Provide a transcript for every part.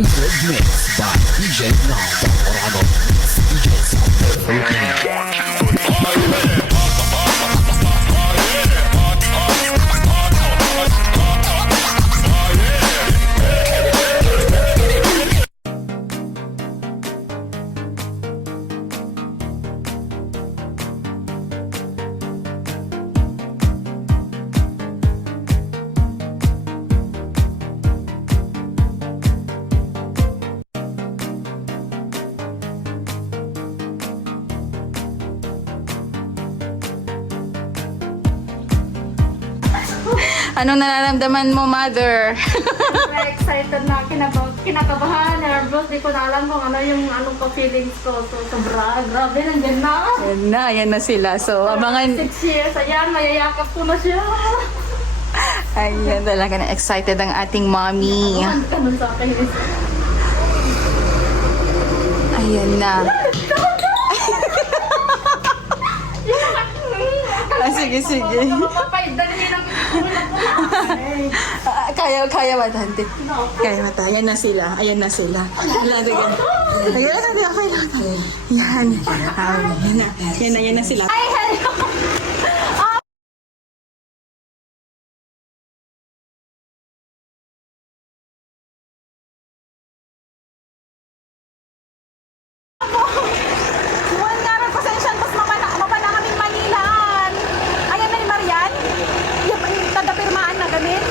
Unlimited Mix by DJ Now Orano DJs of the Philippines. Anong nararamdaman mo, mother? Very excited na, kinakabahan, nervous. Di ko na alam kung ano yung anong pa-feelings ko. So, sobra, grabe, nandiyan na. Yan na sila. So, abangan. 6 years, ayan, mayayakap ko na siya. Ayan, talaga na excited ang ating mommy. Ano ka nun sa akin? Ayan na. Sige. Mapapay, dali lang. Kaya matante. Kaya mata. Ayan na sila. Ayan na. Okay lang. Yan na sila. Ay, hello! Buwan nga rin, pasensya, tapos mapana kaming Manilaan. Ayan na ni Marian. Yung tagapirmaan na gamin.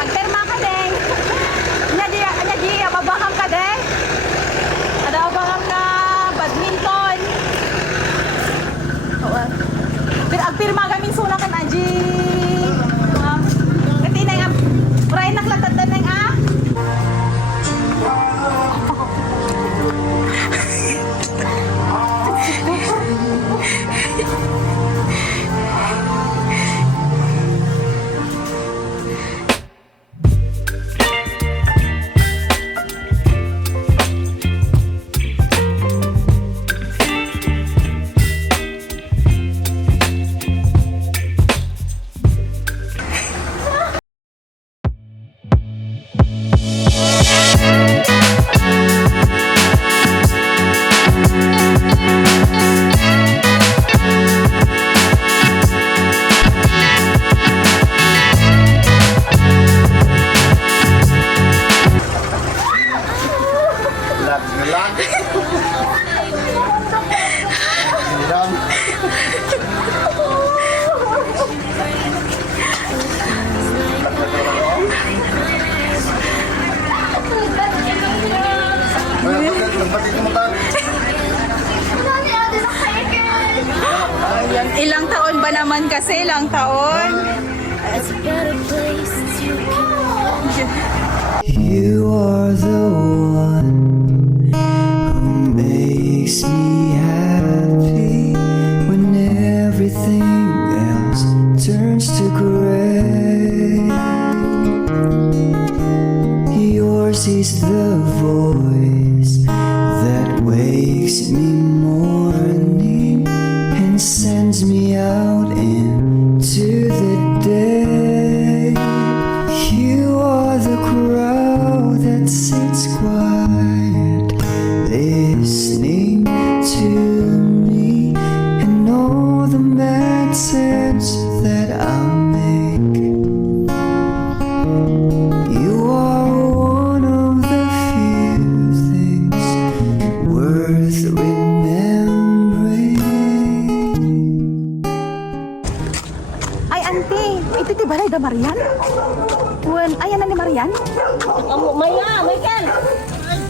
Agpirma ka din. Nyadi, mabahang ka din. Ada abahang na badminton. Pero agpirma gamin suna kan Aji. Kasi na nga, Brian naklatad na nga. Ilang taon ba naman kasi? Ilang taon? You are the one who makes me happy when everything else turns to gray. Yours is the voice that wakes me morning and sends me out into the day. You are the crowd that sits quiet, listening to me and all the mad sense that I make. You are one of the few things worth remembering. Ay, auntie, ito ti balay da Marian? Buwan, ayan na ni Marian? Kamu, Maya, Michael!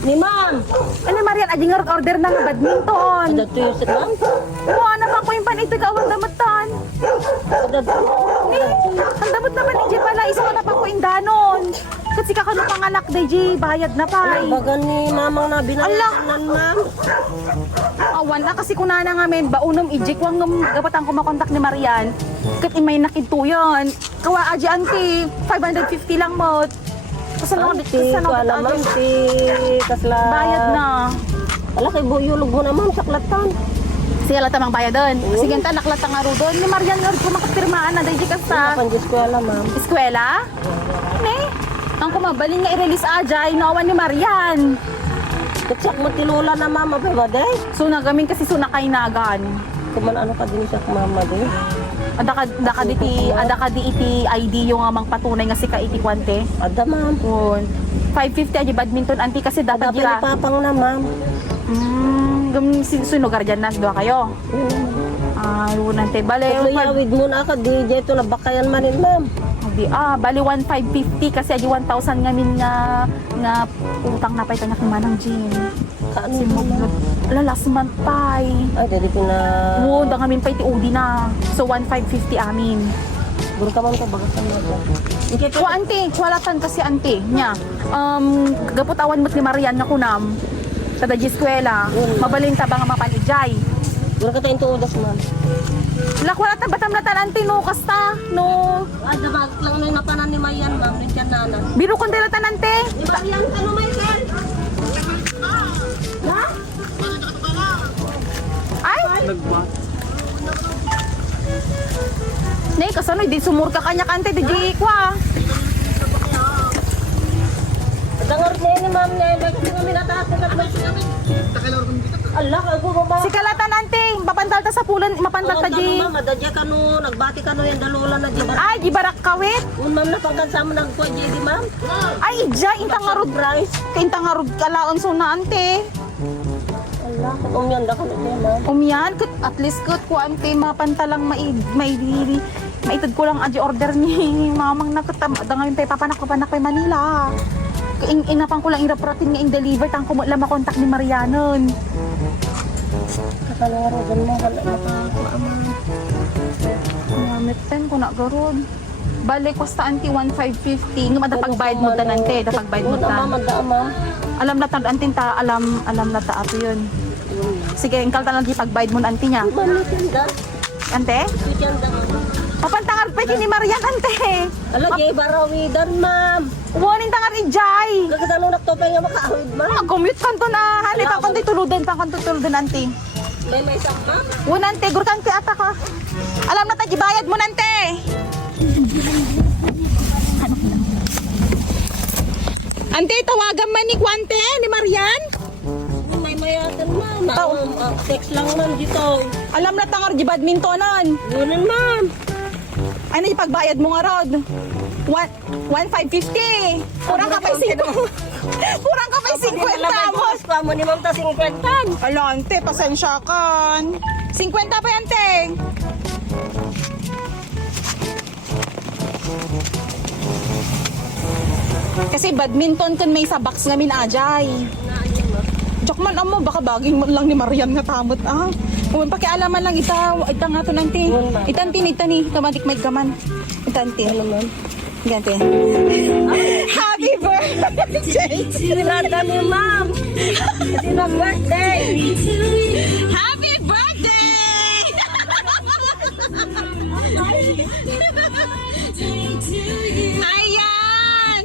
Ni Ma'am! Ano Marian, aji nga order na nga badminton. Ada tuyo sa lang? Buwan naman ko yung panitag awang damatan. Ada tuyo. Ang damot naman ni Jay pala, isa ko na pa ko indanon. Kasi kakano panganak day Jay, bayad na pa. Baga ni Mamang na binayanan, Ma'am. Awan na kasi kuna na nga men, baunom ijik wang gapatang ko makontak ni Marian. Kat imay nakituyan. Kawa aji auntie, 550 lang mo. Kasalamat Alam si kasla. bayad na. Ala kay buyulog mo na, Ma'am, sa klatan. Siya lang tamang bayad doon. Sige, naklat nga ro doon. Ni Marian nga rin makapirmaan na dahil ka sa Pang eskwela, ma'am. eskwela. Ne? Ang kumabalin nga i-release ajay, nawan ni Marian. Katsak mo tinula na, ma'am. Abay ba, day? So nagamin kasi sunakainagan. Kuman ano ka din siya, mama, day? Ada ka di iti ID yung amang patunay nga si ka iti kwante. Ada, ma'am. Yun. 550 aja badminton anti kasi Ada dapat jira. pinipapang na, ma'am. Sunugar dyan na doon kayo. Ay, unang te. Bale, Kasi yawid mo na ka, DJ. Ito na bakayan man rin, ma'am. bali 1,550 kasi aji 1,000 ngamin nga utang na pa ito ng manang gym. Kaano Si mo, ma'am? Ala, last month pa Ay, dali ko na... Oo, da ngamin pa iti udi na. So 1,550 amin. Guro ka, ma'am, ka bagasan mo. O ante, walatan kasi ante niya. Gaputawan mo't ni Marian na kunam. Kada di eskwela, mabalin ta ba nga mapalijay. Guro ka tayong tuudas, ma'am. Lakwala ta batam na talante no kasta no. Ada bag lang na yung napanan ni Mayan, ma'am. Nandiyan na na. Biro kon dela tanante. Ni Mayan, ano Mayan? Ay. Nay kasano di sumur ka kanya kante di kwa. Dangar na yun, ma'am. Kasi kami nataas na kami. Allah, ako ba? Si kalatan ante, mapantal ta sa pulan, mapantal ta di. Ma'am, adadya ka no. Nagbati ka no yung dalula na di ba? Ay, di barak kawit. Kung ma'am napangkansa mo nagkuha, di ma'am. Ay, ija intang ngarud Price. Kaintang ngarud kalaon so na ante. Allah, kung umyanda ka na kayo, ma'am. Umyan, at least kat ko ante mapantalang maitid ko lang aji order ni mamang nakatam dangan tay papanak kay Manila. Inapang ko lang irapratin nga in-deliver tang ko lang makontak ni Marianon. Kakalangaragan mo, wala na pa. Namit pen ko na garod. Balik ko sa anti 1,550 nga madapagbayad mo tanante, dapagbayad mo ta. Ma'am, ma'am. Alam na tan antin ta, alam na ta ato yun. Sige, engkal ta lang di pagbayad mo anti niya. Ma'am, nitanda. Ante? Nitanda. Papantangar pa ni Marian ante. Ala, jay barawidan, ma'am. Uwanin tangar ijay. Kakasano nakatopay nga makaawid, ma'am. Commute kanto na. Hali pa kanto tuludan anti. May isang, ma'am. Nante, gurkante ata ka. Alam na tayo, bayad mo nante. Ante, tawagan man ni Kwante, ni Marian. May mayatan, ma'am. Text lang, ma'am, dito. Alam na tangar di badmintonan. Yunan, ma'am. Ano yung pagbayad mo nga rod? 1,550. Kurang ka pa 50. Kurang ka pa 50 mo. Mas mo ni ma'am ta 50. Ala, ante, pasensya kan. 50 pa yan, te. Kasi badminton kun may sa box ngamin ajay. Jokman amo baka baging mo lang ni Marian nga tamot Kung pakialaman lang ita nga to nang ti. Itanti ni kamatik may gaman. Itanti. Ganti. Happy birthday! Sinirada ni ma'am. Kasi birthday. Happy birthday! Ayan!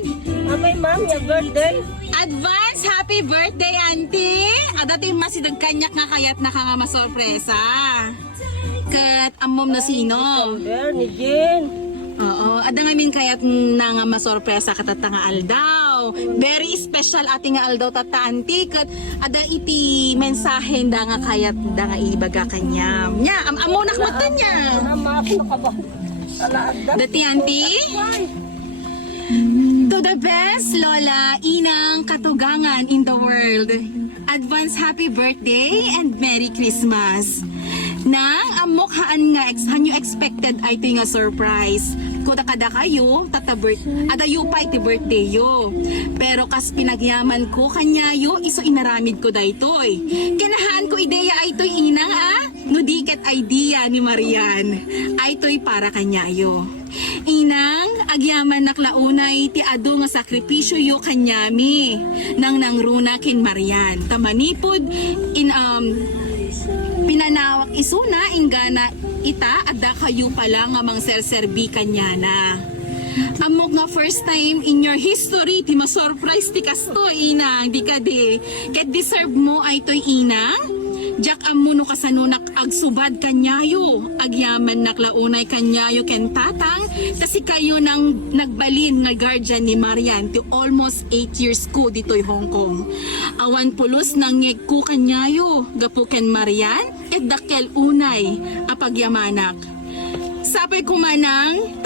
Abay, ma'am, yung birthday. Advance happy birthday, auntie! Dati masidag kanyak nga kayat nga masorpresa. Kat amom na sino? There, ni Jean. Oo, ada ngamin kayat nga masorpresa katata nga aldaw. Very special ati nga aldaw tata auntie. Kat ada iti mensahe da nga kayat da nga ibaga kanya. Nya, amonak mo ta niya. Ma'am, ako nakaba. Alaada. Dati auntie? To the best, Lola, inang katugangan in the world. Advance happy birthday and Merry Christmas. Nang amokhaan nga hanyo expected ay ito nga surprise. Kuda kada kayo, adayo pa iti birthday yo. Pero kas pinagyaman ko kanyayo, iso inaramid ko daytoy. Kinahaan ko ideya ay to'y inang no diket idea ni Marian. Ay to'y para kanyayo. Inang, agyaman naklaunay ti adu nga sakripisyo yo kanyami nang nangruna kin Marian. Tamanipod pinanawak isuna ingana ita adda kayo pala nga mang serserbi kanya na. Amok nga first time in your history ti ma-surprise ti kasto inang di ka di. Ket deserve mo ay toy inang Jak amuno kasanunak agsubad kanyayo, agyaman naklaunay kanyayo ken tatang, kasi kayo nang nagbalin nga guardian ni Marian to almost 8 years ko dito'y Hong Kong. Awan pulos nang ngeg ko kanyayo, gapo ken Marian, et dakkel unay apagyamanak. Sapay kumanang,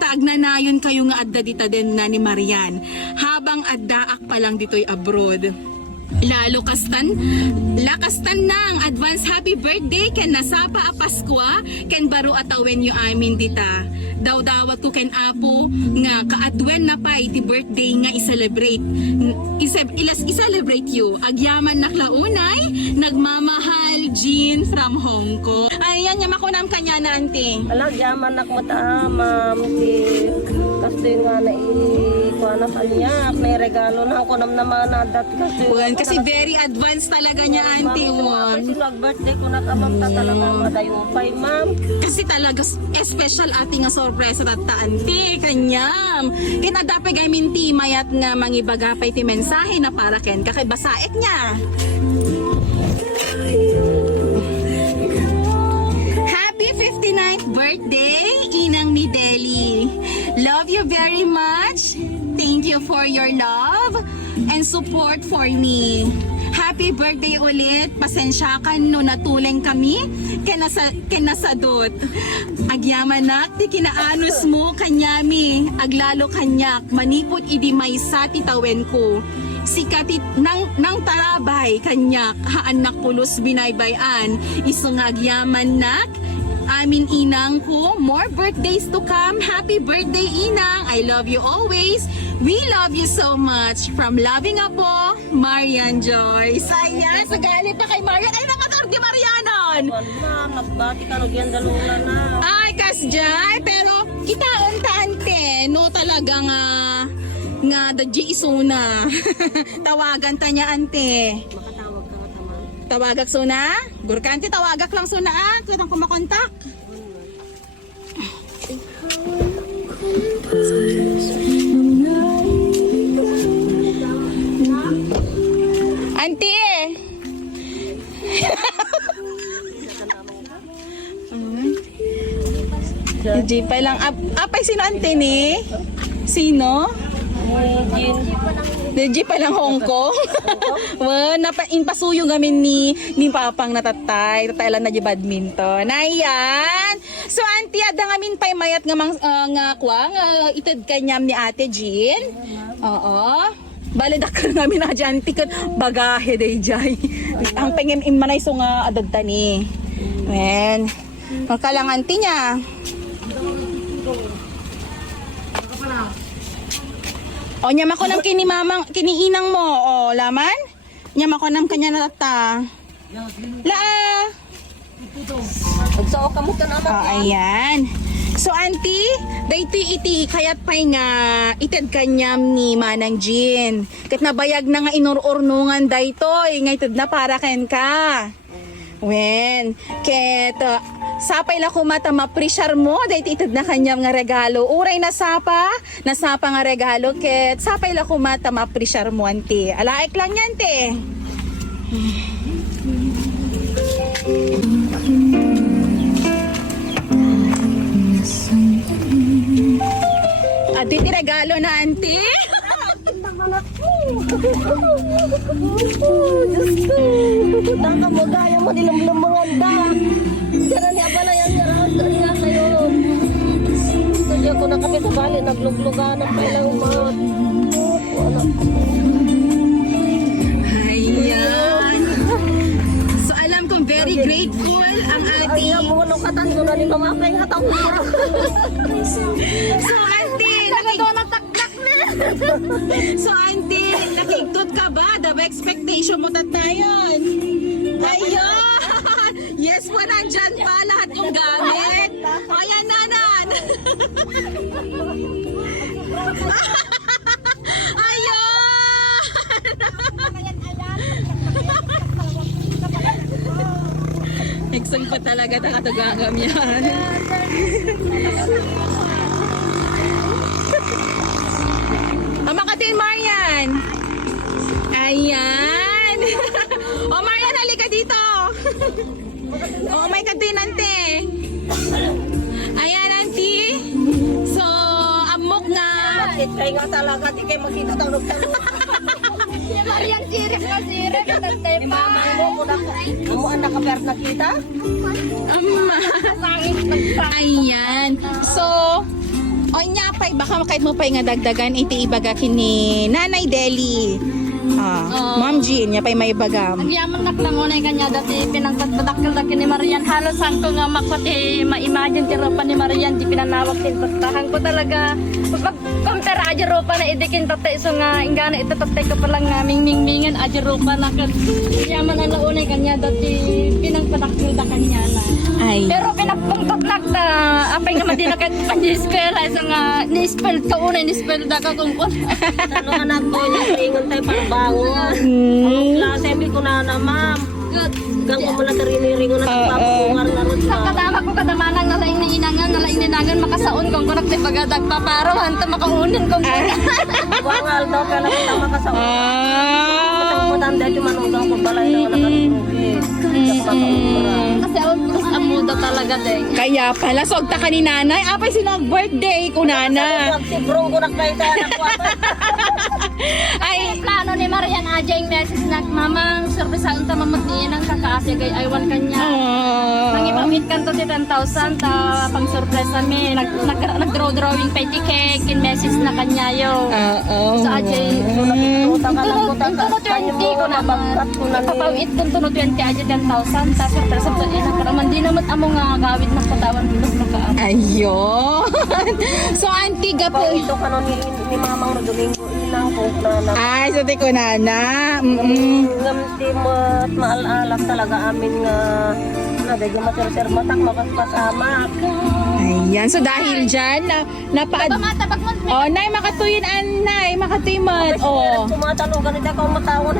taag na nayon kayo nga adda dita din na ni Marian, habang addaak pa lang dito'y abroad. Lalo lakastan nang advance happy birthday ken nasapa a Paskwa ken baro atawen yu amin dita. Daw-dawat ko ken apo nga kaadwen na pa iti birthday nga i-celebrate. I-celebrate you. Agyaman naklaunay, nagmamahal Jean from Hong Kong. Ayan, yamakunam kanya na auntie. Alagyaman nak mo ta, ma'am. Kasi nga na ikuha kanya. May regalo na ako naman nadat Kasi very advanced talaga niya auntie. Kasi nag-birthday ko na kamam ta talaga madayupay, ma'am. Kasi talaga special ating nga sorpresa tatta auntie kanyam. Kinadape gamin ti mayat nga mangibagapay ti mensahe na para ken kakay basaek niya. Happy 59th birthday, Inang Mideli. Love you very much. Thank you for your love and support for me. Happy birthday ulit. Pasensya ka no natuleng kami kenasadot. Agyamanak ti kinaanos mo kanyami. Aglalo kanyak manipot idi maysa ti tawen ko. Sikatit nang tarabay kanyak haanak pulos binaybayan. Isong agyaman nak. Amin inang ko, more birthdays to come. Happy birthday inang. I love you always. We love you so much. From loving apo, Marian Joyce. Ayan, sagali pa kay Marian. Ay, nakatar di Marianon. Ma'am, nagbati ka nagyan dalula na. Ay, kasjay. Pero, kitaon taante. No, talaga nga dadji isuna. Tawagan ta niya ante. Makatawag ka nga tama. Tawagak suna? Gurkanti, tawagak lang suna Kutang kumakontak. Auntie! Di pa lang. Apay sino auntie ni? Sino? Jean. Legit pa lang Hong Kong. Well, inpasuyo gamin ni papang natatay. Tatay lang na di badminton. Ayan. So, auntie, ada ngamin pa'y mayat nga itad kanyam ni Ate Jean. Oo. Balidak ka namin na dyan. Tikat bagahe day jay. Ang pengem imanay so nga adagta ni. Ayan. Magkalang auntie niya. O, nyama ko nam kiniinang mo. O, laman? Nyama ko nam kanya natata. Laa. Nagsao ka mo ka naman. O, ayan. So, auntie, dayti iti kayat pa'y nga itad kanyam ni Manang Jean. Kat nabayag na nga inururnungan daytoy. Nga itad na para ken ka. Wen, ket sapay la kumata maprishar mo dayti itad na kanyam nga regalo. Uray nasapa nga regalo ket sapay la kumata maprishar mo ante. Alaik lang yan te. Adi ti regalo na ante. Daka mo gaya mo nilamlamangan da. Dara ni abala yan dara kayo. Tudyo ko na kami sa bali nagluglugan ang pailang umat. Ayan. So alam kong very grateful ang Ay, ating. mo no katan ko na ni mamapay nga tawo. So auntie, So auntie, nakigtot ka ba? Daba expectation mo tatayon. Ayan! Yes po, nandyan pa lahat yung gamit. Ayan, nanan! Ayan! Exam pa talaga takatagagam yan. Makatin, Marian! Ayan! O, Marian, halika dito! Oh my God, din, ante. Ayan, auntie. So, amok nga. Bakit kayo nga talaga, di kayo makita tanong-tanong. Marian sirip na sirip. Nagtepa. Amo ang nakaper na kita? Ayan. So, o nya pay baka kahit mo pay nga dagdagan iti ibaga kini Nanay Deli. Ma'am Jean, nya pay may bagam. Ang yaman naklangonay kanya dati pinangpatpatakil daki ni Marian. Halos ang ko nga makpati ma-imagine ti ropa ni Marian di pinanawag tin pagtahan ko talaga. Pag compare aja ropa na idikin tatay so nga ingana ito tatay ko palang nga mingmingan aja ropa na kan. Yaman ang launay kanya dati pinangpatakil da kanya na. Ay. Pero pinagpungtot nagta apay nga madi na kahit panjiskwela so nga ni-spell ka una ni-spell da ka kung kun. Ano anak ko, ingon tayo pagbangon. Ang klase, hindi ko na ma'am. Gang ko mula tarini-ringo na nagpapungar na ron Sa na. kadama ko kadamanang nalaing na inangan, nalaing ninagan, makasaon kong kunak di pagadag paparo, hanta makaunin kong kunak. Wangal daw, kaya lang tama ka sa una. Ah. Matang dahil yung manong ko balay na nakatulugi. Hindi ako makaumura. Kasi ako plus amuda talaga din. Kaya pala sogta ka ni Nanay. Apay sinong birthday ko Nana. Magsibrong ko na kayo sa anak ko. Ay, plano ni Marian aja yung message na, Mamang, surprise ang tamamot niya ng kakaasya kay Aywan kanya. Nangipamit kan to ti 10,000 ta pang surprise kami. Nag-draw-drawing pa iti cake, kin message na kanya yo. Oo. Sa aja Utang ka lang, utang ka. Tunod 20 ko naman. Mabangkat ko na ni. Papawit kung tunod 20 aja 10,000. Ta surprise sa ina. Pero man di naman amo nga gawid na patawan bilos na kaan. Ayun. So auntie gapo. Ito ka nun ni Mamang na Domingo. Inang ko na Ay, so di ko Nana. Ngamti mo at maalala talaga amin nga nabigyan masir-sir matak makaspasamak. Ayan. So dahil dyan, napaad... Pamatabag mo. Oh, Nay, makatuyin Nay, makatuyin Oh. Tumatanong ganito ako matawon.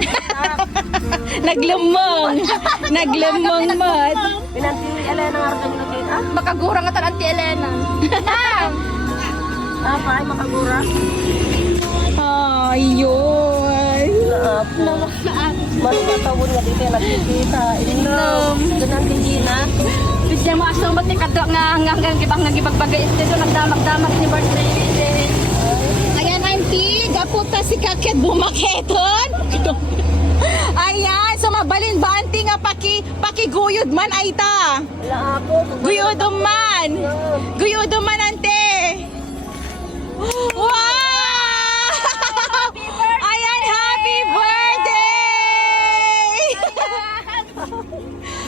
Naglumong. Naglumong mat. Pinanti Elena nga rin na kayo. Makagura nga tan Auntie Elena. Pa ay makagura. Ayun. Mas matawon nga dito nakikita. Inom. Ganang Gina. Bisya mo asumat ni kadto nga hanggang gibagbagay ito nagdamak-damak ni birthday. Ayan, auntie, gaputa si Kakit bumaketon. Ayan, so mabalin ba, auntie, nga pakiguyod man, ay ta. Wala ako. Guyod man. Guyod man, ante. Wow! Ayan, happy birthday!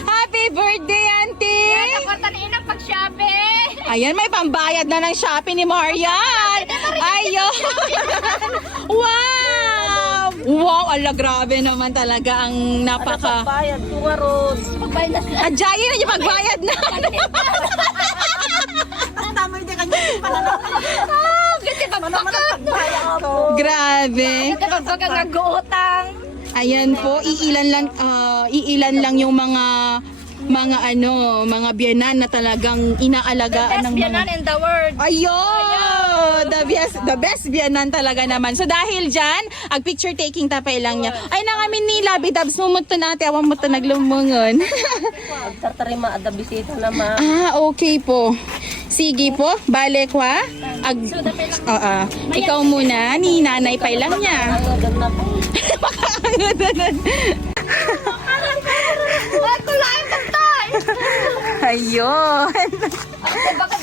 Happy birthday, auntie! Ako tan inang pag-shopping. Ayan, may pambayad na ng Shopee ni Marian. Ayun. Wow! Wow, ala, grabe naman talaga ang napaka... Bayad, tuwarod. Pagbayad na. Adjaya na yung pagbayad na. Tama yung kanya pananaw. Kasi pagbaga. Grabe. Kasi pagbaga nga guutang. Ayan po, iilan lang yung mga biyanan na talagang inaalagaan ng Lesbianan mga... in the world. Ayun! The best biyanan talaga naman. So dahil dyan, ag picture taking tapay lang niya. Ay na kami ni Labi Dabs, mumuto natin, awan mo to naglumungon. Agtartarima at bisita naman. Okay po. Sige po, balik wa. Ikaw muna, ni Nanay Pay lang niya. Ayaw na po. Ay, kulayan pagtay. Ayun. Bakit